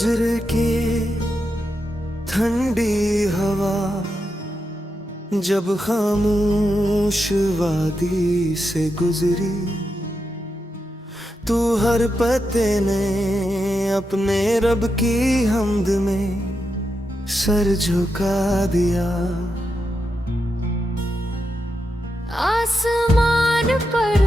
फज्र की ठंडी हवा जब खामोश वादी से गुजरी, तू हर पते ने अपने रब की हम्द में सर झुका दिया। आसमान पर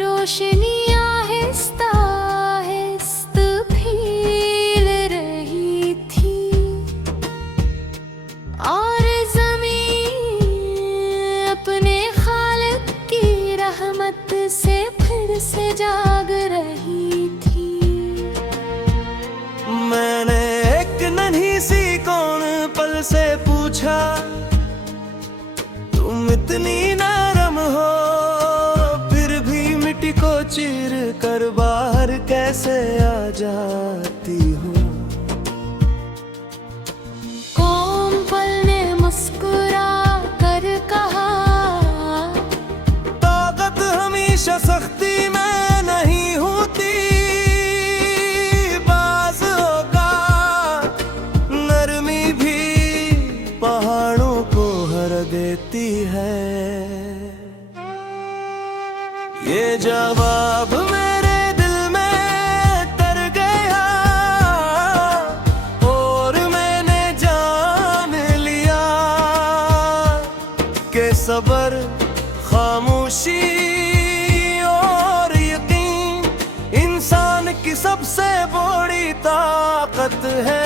रोशनी आहिस्ता आहिस्त फैल रही थी और ज़मीन अपने खालिक की रहमत से फिर से जाग रही थी। मैंने एक नन्ही सी कौन पल से पूछा, तुम इतनी नरम हो फिर भी मिट्टी को चीर कर बाहर कैसे आ जाती हो। कौम पल ने मुस्कुरा कर कहा, ताकत हमेशा सख्ती में नहीं होती, बाज़ औक़ात नरमी भी पहाड़ों को हर देती है। ये जवाब मेरे दिल में तर गया और मैंने जान लिया कि सब्र, खामोशी और यकीन इंसान की सबसे बड़ी ताकत है।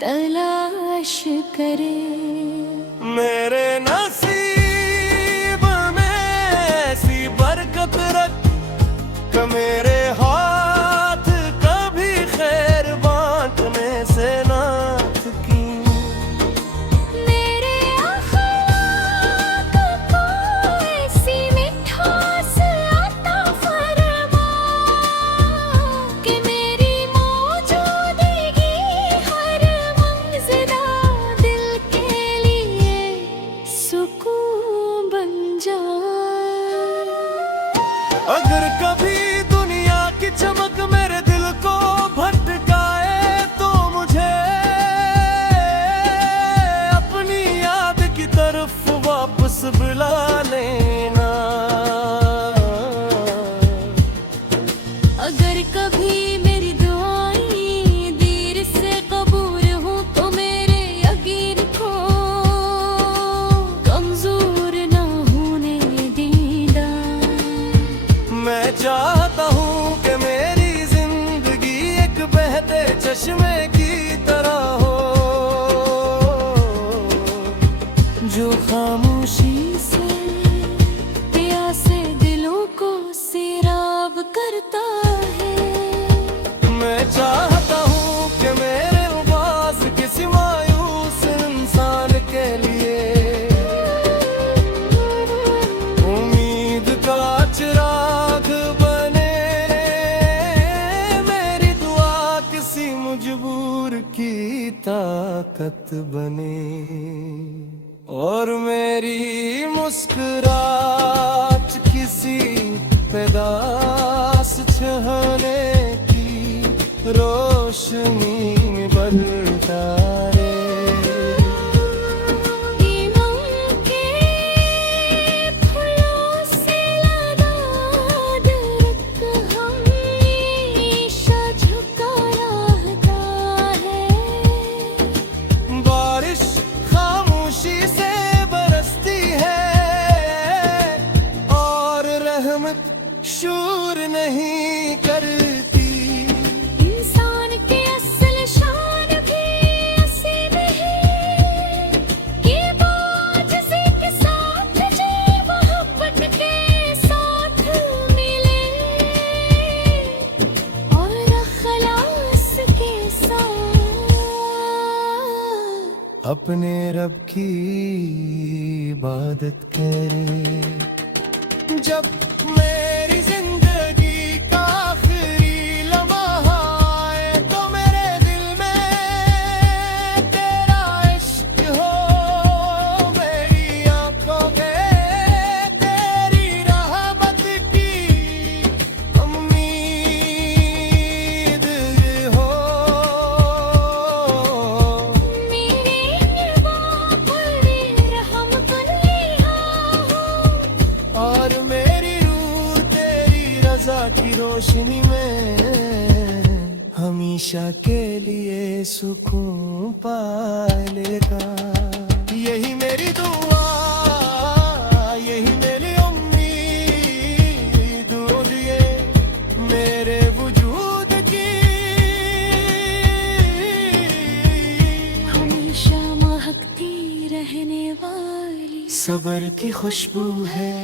तलाश करे मेरे नसीब में ऐसी बरकत रख कि मेरे हाथ कभी खैर बांटने से ना थकी। मेरे अखलाक को ऐसी मिठास अता फरमा कि मेरी मौजूदगी हर मंज़िला दिल के लिए सुकून बन जाए। अगर कभी दुनिया की चमक मेरे दिल को भटकाए तो मुझे अपनी याद की तरफ वापस बुला लेना। अगर कभी मेरी दुआएं देर से कबूल हो तो मेरे यकीन को कमजोर ना होने देना। मैं चाहता हूँ कि मेरी जिंदगी एक बहते चश्मे की तरह हो, जो खामोशी से प्यासे दिलों को सैराब करता है। मैं चाहता हूँ कि मेरे आवाज़ किसी मायूस इंसान के लिए उम्मीद का चिराग बने, मेरी दुआ किसी मजबूर की ताकत बने और मेरी मुस्कुराहट किसी पैदास छहने की रोशनी बरताए। ईमान के फूलों से लदा दरख्त हमेशा झुका रहता है। बारिश खामोशी से बरसती है और रहमत शूर नहीं करती। इंसान की असल शान भी ऐसी नहीं कि वो आजिज़ी के साथ जो मोहब्बत के साथ मिले और इख़लास के साथ अपने रब की इबादत करे। जब मेरी जिंदगी हमेशा के लिए सुकून पालेगा। यही मेरी दुआ, यही मेरी उम्मीद, ये मेरे वजूद की हमेशा महकती रहने वाली सबर की खुशबू है।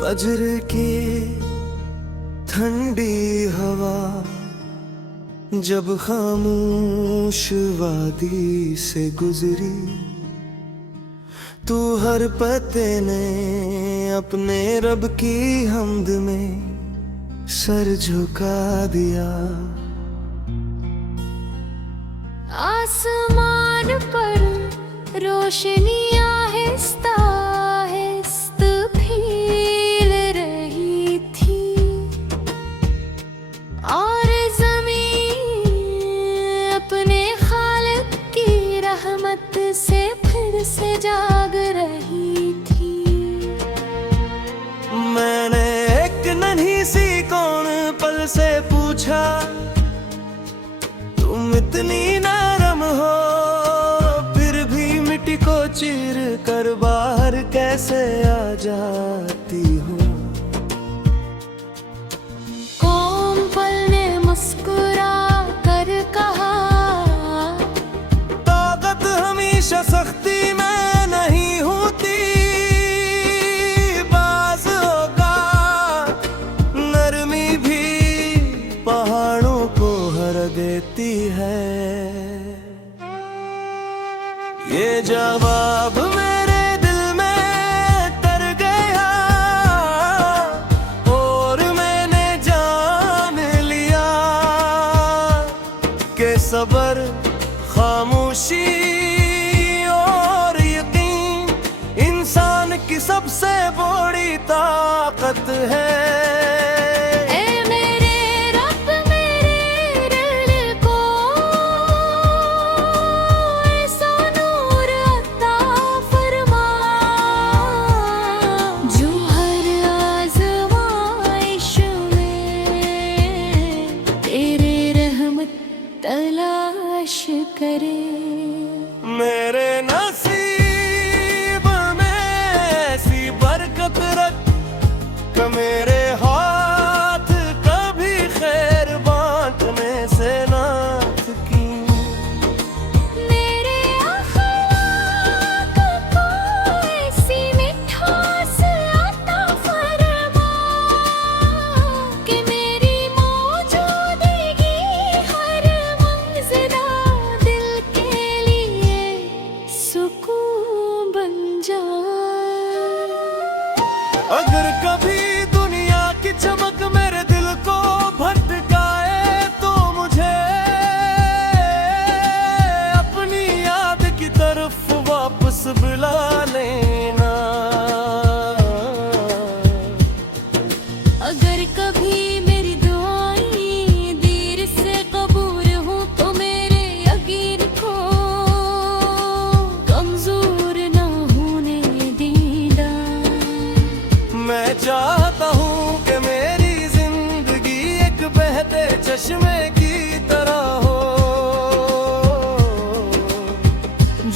फजर की ठंडी हवा जब खामोश वादी से गुजरी, तू हर पते ने अपने रब की हम्द में सर झुका दिया। आसमान पर रोशनी आहिस्ता आहिस्ता फैल रही थी और ज़मीन अपने खालिक की रहमत से फिर से जाग रही थी। मैंने एक नन्ही सी कौन पल से पूछा, तुम इतनी नरम हो फिर भी मिट्टी को चीर कर बाहर कैसे आ जाती हो। कौम पल ने मुस्कुरा कर कहा, ताकत हमेशा सख्ती में नहीं होती, बाज़ होगा नरमी भी पहाड़ों को हर देती है। ये जवाब मेरे दिल में तर गया और मैंने जान लिया कि सबर, खामोशी और यकीन इंसान की सबसे बड़ी ताकत है। ए मेरे रब मेरे दिल को ऐसा नूर अता फरमा, जो हर आज़माइश में तेरे रहमत तलाश करे। मेरे नसीब में ऐसी बरकत रख कि मेरे हाथ कभी खैर बांटने से ना थकी। मेरे अख़लाक़ को ऐसी मिठास अता फरमा कि मेरी मौजूदगी हर मंज़िला दिल के लिए सुकून बन जाए। अगर कभी दुनिया की चमक मेरे दिल को भटकाए तो मुझे अपनी याद की तरफ वापस बुला लेना। अगर कभी मेरी दुआएं देर से कबूल हो तो मेरे यकीन को कमजोर ना होने देना। मैं चाहता हूँ कि मेरी जिंदगी एक बहते चश्मे की तरह हो,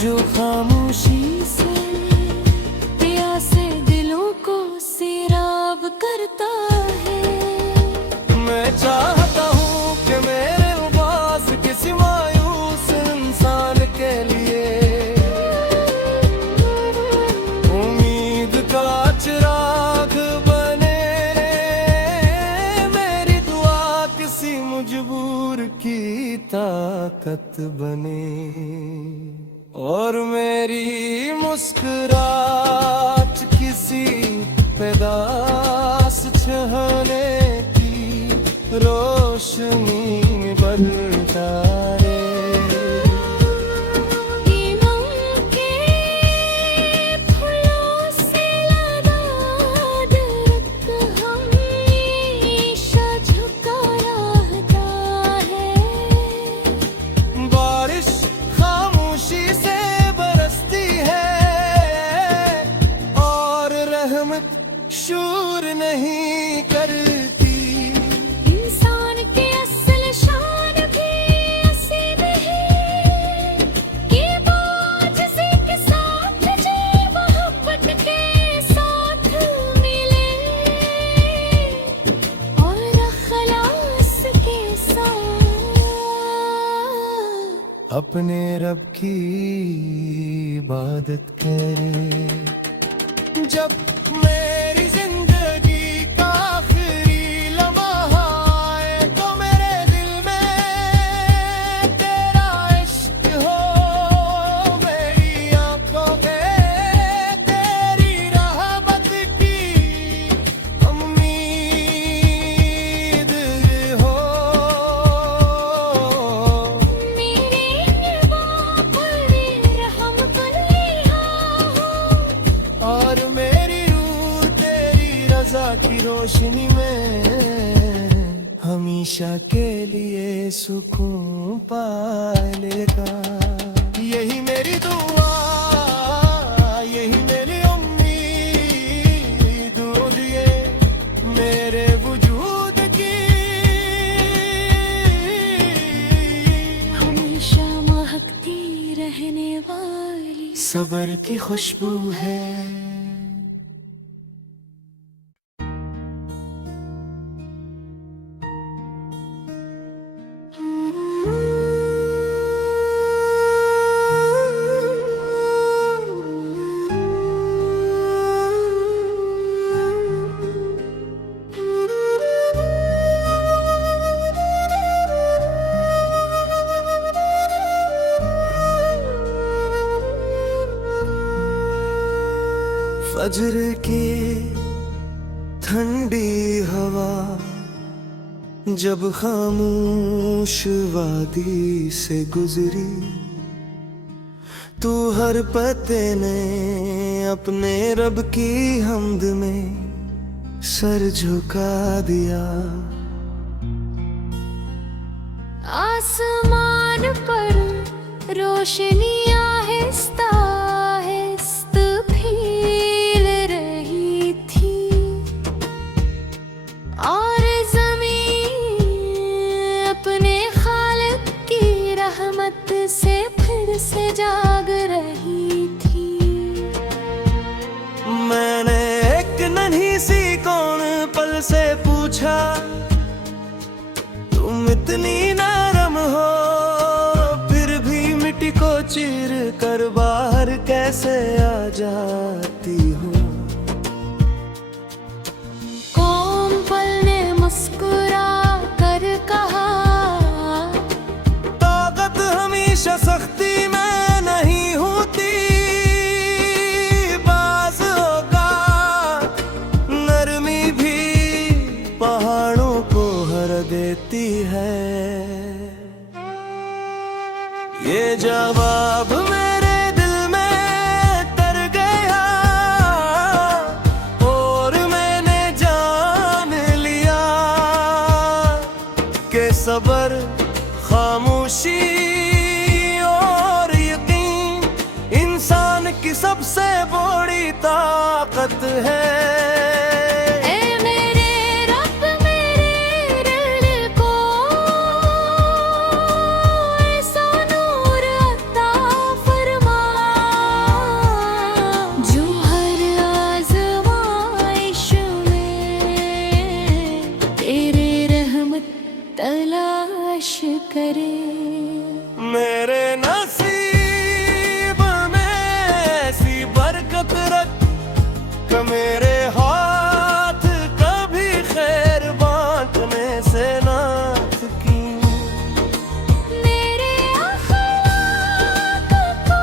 जो खामोशी से प्यासे दिलों को सैराब करता है। मैं चाहता हूँ कि मेरे उबास किसी मायूस इंसान के लिए उम्मीद का चिराग बने। मेरी दुआ किसी मजबूर की ताकत बने और मेरी मुस्कुराहट किसी पेदास छहने की रोशनी पर तारे। नीमों के फूलों से लदा दरख्त हमेशा झुका रहता है। बारिश खामोशी से बरसती है और रहमत शूर नहीं करती। इंसान के असल शान भी इसी में है कि वो आजिज़ी के साथ जो मोहब्बत के साथ मिले और इख़लास के साथ अपने रब की इबादत करे। जब मेरी जिंदगी का आखिरी लम्हा आए तो मेरे दिल में तेरा इश्क हो। मेरी आंखों में तेरी रहमत की उम्मीद हो। मेरे निगाहों पर रहम कुल्लिया हो और मेरी रूह तेरी रजा की रोशनी में हमेशा के लिए सुकून पालेगा। यही मेरी दुआ, यही मेरी उम्मीद ये मेरे वजूद की हमेशा महकती रहने वाली सबर की खुशबू है। फजर की ठंडी हवा जब खामोश वादी से गुजरी, तू हर पते ने अपने रब की हमद में सर झुका दिया। आसमान पर रोशनी आहिस्ता आहिस्ता फैल रही थी और ज़मीन अपने खालिक की रहमत से फिर से जाग रही थी। मैंने एक नन्ही सी कौन पल से पूछा, तुम इतनी नरम हो फिर भी मिट्टी को चीर कर बाहर कैसे आ जाती हो। कौम पल ने मुस्कुरा कर कहा, ताकत हमेशा सख्ती में नहीं होती, बाज़ होगा नरमी भी पहाड़ों को हर देती है। ये जवाब मेरे दिल में तर गया और मैंने जान लिया कि सबर, खामोशी और यकीन इंसान की सबसे बड़ी ताकत है। ए मेरे रब मेरे दिल को ऐसा नूर अता फरमा जो हर आज़माइश में तेरे रहमत तलाश करे। मेरे नसीब में ऐसी बरकत रख कि मेरे हाथ कभी खैर बांटने से ना थकी। मेरे अख़लाक़ को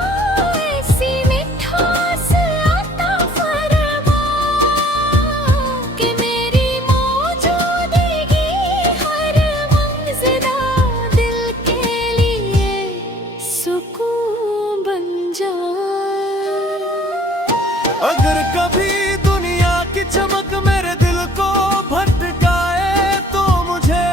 ऐसी मिठास अता फरमा कि मेरी मौजूदगी हर मंज़िला अगर कभी दुनिया की चमक मेरे दिल को भटकाए तो मुझे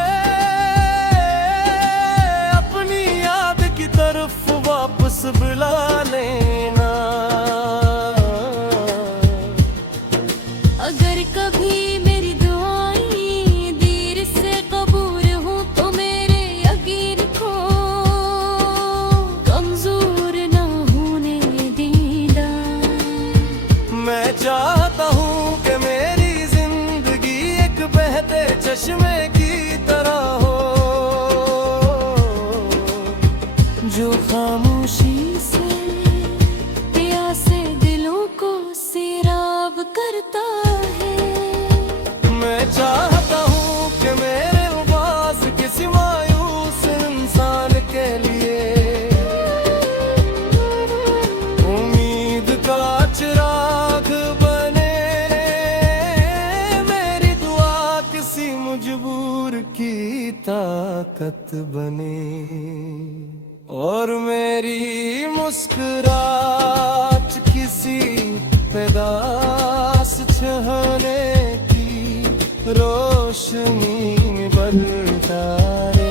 अपनी याद की तरफ वापस बुला लेना। अगर कभी मेरी दुआएं देर से कबूल हो तो मेरे यकीन को कमजोर ना होने देना। मैं चाहता हूँ कि मेरी जिंदगी एक बहते चश्मे की तरह हो, जो खामोशी से प्यासे दिलों को सैराब करता है। मैं चाहता हूँ कि मेरे पास किसी मायूस इंसान के लिए उम्मीद का चिराग बने, मेरी दुआ किसी मजबूर की ताकत बने, और मेरी मुस्कुराहट किसी पैदास छहने की रोशनी बरताए।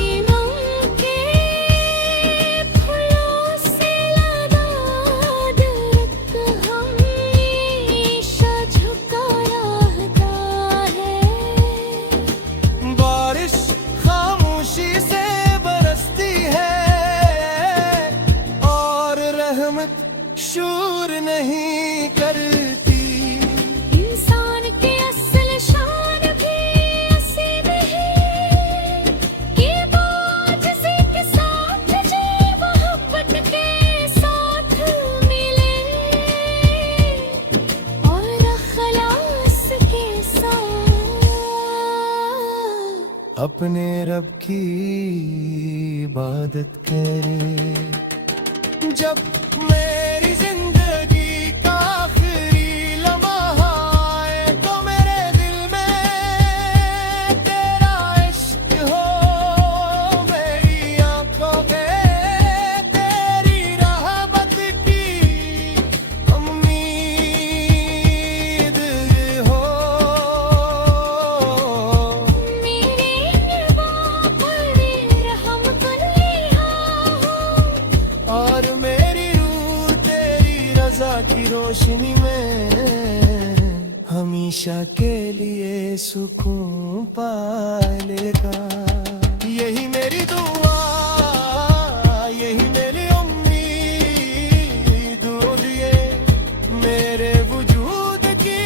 ईमान के फूलों से लदा दरख्त हमेशा झुका रहता है। बारिश खामोशी से बरसती है और रहमत शूर नहीं करती। इंसान की असल शान भी इसी में है कि वो आजिज़ी के साथ जी मोहब्बत के साथ मिले और अखलास के साथ अपने रब की इबादत करे। जब मेरी जिंदगी का आखिरी लम्हा आए तो मेरे दिल में तेरा इश्क हो, मेरी आंखों के तेरी रहमत की उम्मीद हो। मेरे निगाहों पर रहम कुल्लिया हो और मेरी रूह तेरी रजा की रोशनी में हमेशा के लिए सुकून पालेगा। यही मेरी दुआ, यही मेरी उम्मीद, ये मेरे वजूद की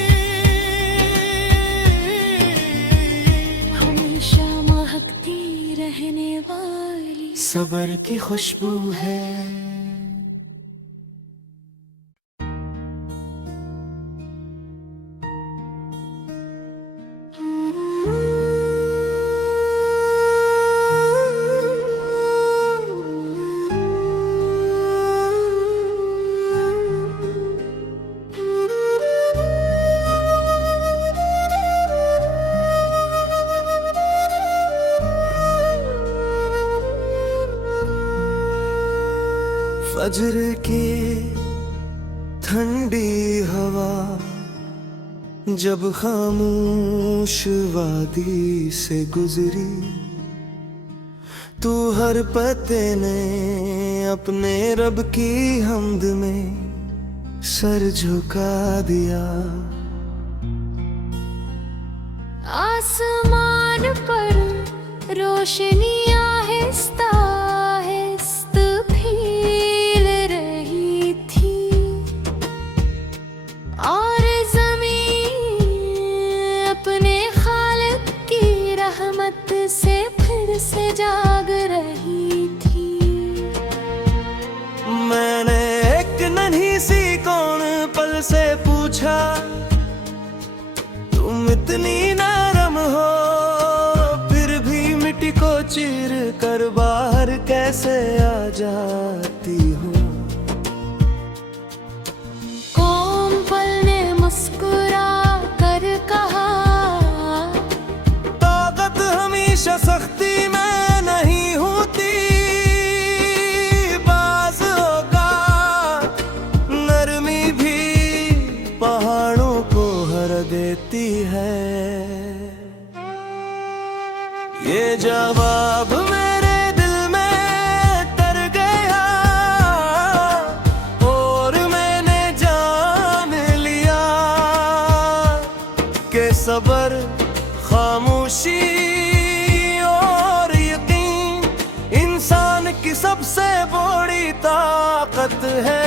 हमेशा महकती रहने वाली सबर की खुशबू है। फजर की ठंडी हवा जब खामोश वादी से गुजरी, तू हर पते ने अपने रब की हमद में सर झुका दिया। आसमान पर रोशनी आहिस्ता आहिस्ता फैल रही थी और ज़मीन अपने खालिक की रहमत से फिर से जाग रही थी। मैंने एक नन्ही सी कौन पल से पूछा, तुम इतनी नरम हो फिर भी मिट्टी को चीर कर बाहर कैसे आ जाती हो। कौम पल ने मुस्कुरा कर कहा, ताकत हमेशा सख्ती में नहीं होती, बाज होगा ये जवाब मेरे दिल में तर गया और मैंने जान लिया कि सब्र, खामोशी और यकीन इंसान की सबसे बड़ी ताकत है।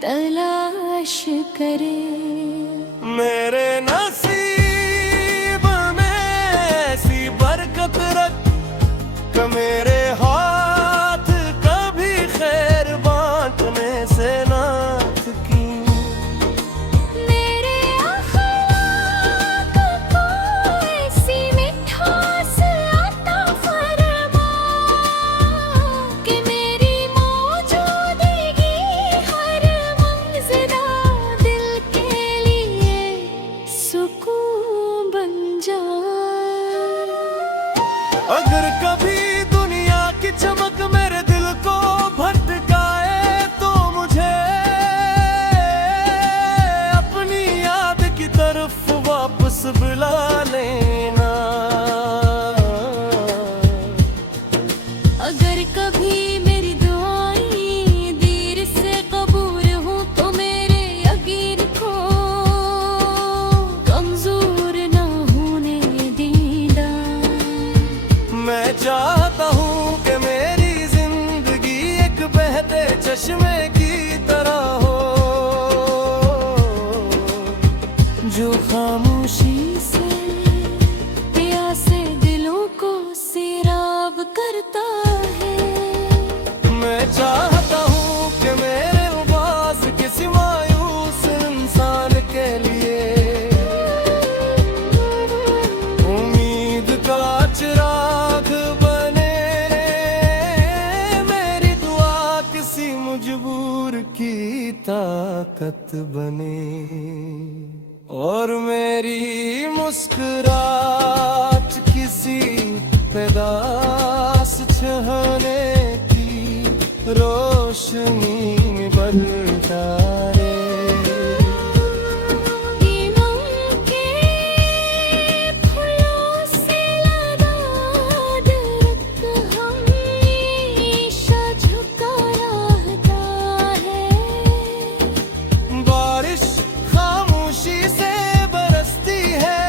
तलाश करे मेरे नसीब में ऐसी बरकत रख कि मेरे हाथ कभी खैर बांटने से ना थकी। मेरे अखलाक को ऐसी मिठास अता फरमा कि मेरी मौजूदगी हर मंज़िला दिल के लिए सुकून बन जाए। अगर कभी दुनिया की चमक मेरे दिल को भटकाए तो मुझे अपनी याद की तरफ वापस बुला लेना। अगर कभी मेरी दुआएं देर से कबूल हो तो मेरे यकीन को कमजोर ना होने देना। मैं चाहता हूँ कि मेरी जिंदगी एक बहते चश्मे की तरह हो जो खामोशी से प्यासे दिलों को सैराब करता है। मैं चाहता हूँ कि मेरे आवाज किसी मायूस इंसान के लिए उम्मीद का चिराग बने। मेरी दुआ किसी मजबूर की ताकत बने और मेरी मुस्कुराहट किसी पैदास छहने की रोशनी में बरतारे। ईमान के फूलों से लदा दरख्त हमेशा झुका रहता है। बारिश खामोशी से बरसती है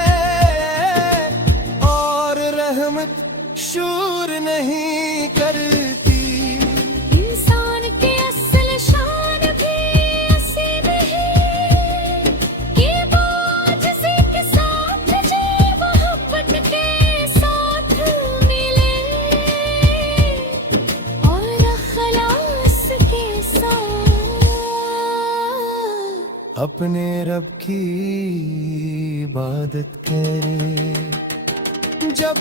और रहमत शूर नहीं करती। इंसान की असल शान भी ऐसी नहीं कि बाजिज़ी के साथ जी मोहब्बत के साथ मिले और अखलास के साथ अपने रब की इबादत करे। जब